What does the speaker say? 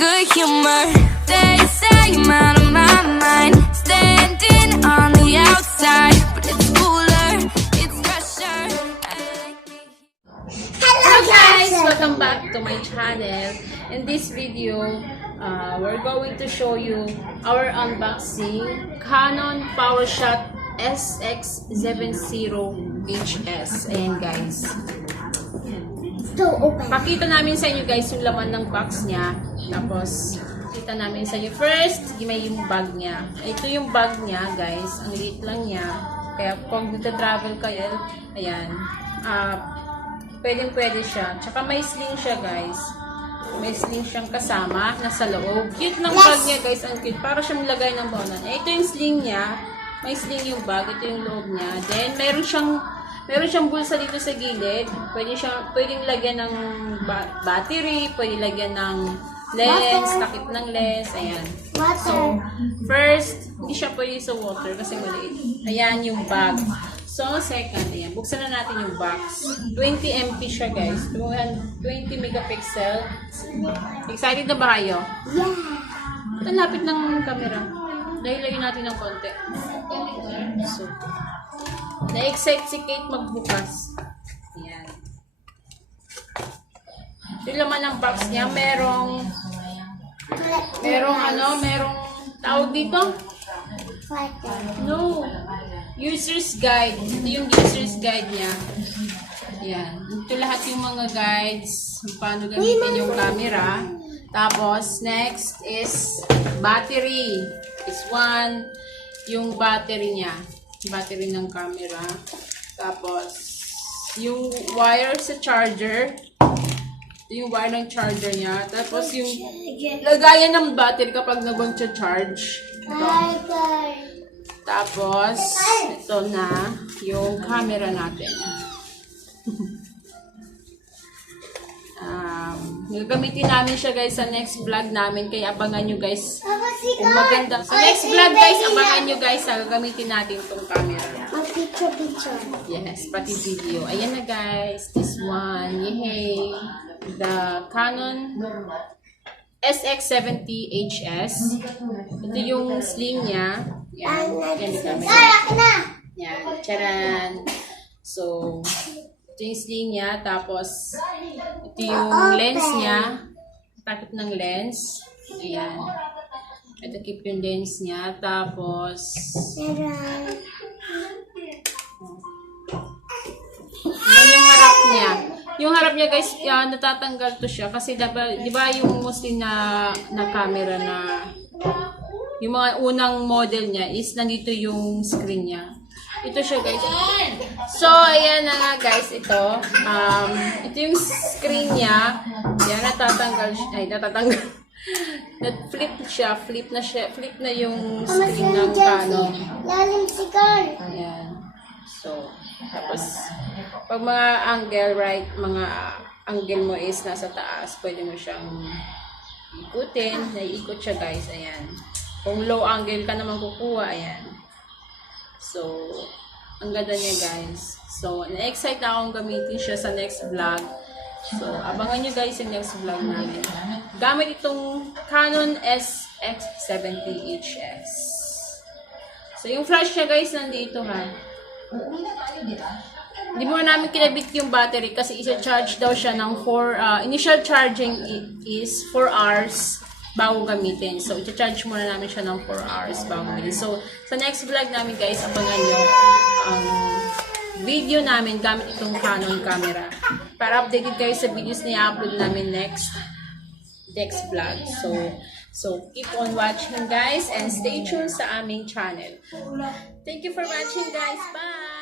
good humor. They say I'm out of my mind, standing on the outside, but it's cooler, it's fresher. Hello guys! Welcome back to my channel. In this video, we're going to show you our unboxing Canon Supershot SX70 HS. Ayan guys. Pakita namin sa inyo guys yung laman ng box niya. Tapos, kita namin sa inyo. First, may yung bag niya. Ito yung bag niya guys. Ang liit lang niya. Kaya kung travel kayo, ayan. Pwede siya. Tsaka may sling siya guys. May sling siyang kasama. Nasa loob. Cute ng bag niya guys. Ang cute. Para siyang lagay ng bonan. Ito yung sling niya. May sling yung bag. Ito yung loob niya. Then, meron siyang bulsa dito sa gilid. Pwedeng lagyan ng battery. Pwede lagyan ng lens. Takip ng lens. Ayan. So, first, hindi siya pwede sa water kasi maliit. Ayan yung bag. So, second, ayan. Buksan na natin yung box. 20 MP siya, guys. 20 megapixel. Excited na ba kayo? Yeah! Ito, lapit ng camera. Dahil natin ng konti. So, na-excite si Kate magbukas. Ayan. Ito yung laman ng box niya. Merong tawag dito? No. User's guide. Ito yung user's guide niya. Ayan. Ito lahat yung mga guides. Paano gamitin yung camera. Tapos, next is battery. Is one. Yung battery niya. Battery ng camera. Tapos, yung wire sa charger. Ito yung wire ng charger niya. Tapos, yung lagayan ng battery kapag nag-charge. Ito. Tapos, ito na yung camera natin. Gagamitin namin siya guys sa next vlog namin. Kaya abangan nyo guys. Kung maganda. Sa next vlog guys, abangan nyo guys. Gagamitin natin itong camera. Picture. Yes, pati video. Ayan na guys. This one. Yay! The Canon SX70 HS. Ito yung sling niya. Yan. Yan yung camera. Yan. Charan. So, ito yung sling niya. Tapos, ito yung lens niya. Takip ng lens. Ayan. Ito keep yung lens niya. Tapos, yan yung harap niya. Yung harap niya guys, natatanggal to siya. Kasi di ba yung mostly na camera na yung mga unang model niya is nandito yung screen niya. Ito siya guys. So, ayan na nga guys, ito. Ito yung screen niya. Yan, natatanggal siya. Ay, natatanggal. Flip siya. Flip na yung screen ng Canon. Ayan. So, tapos, pag mga angle, right, mga angle mo is nasa taas, pwede mo siyang ikutin. Naiikot siya guys. Ayan. Kung low angle ka naman kukuha, ayan. So, ang ganda niya guys. So, na-excite na akong gamitin siya sa next vlog. So, abangan nyo guys yung next vlog namin. Gamit itong Canon SX70 HS. So, yung flash niya guys, nandito ha. Hindi mo namin kinabit yung battery kasi isa-charge daw siya ng initial charging is 4 hours bago gamitin. So, i-charge muna namin siya ng 4 hours bago gamitin. So, sa next vlog namin guys, abangan nyo ang video namin gamit itong Canon camera. Para updated kayo sa videos na i-upload namin next vlog. So, keep on watching guys and stay tuned sa aming channel. Thank you for watching guys. Bye!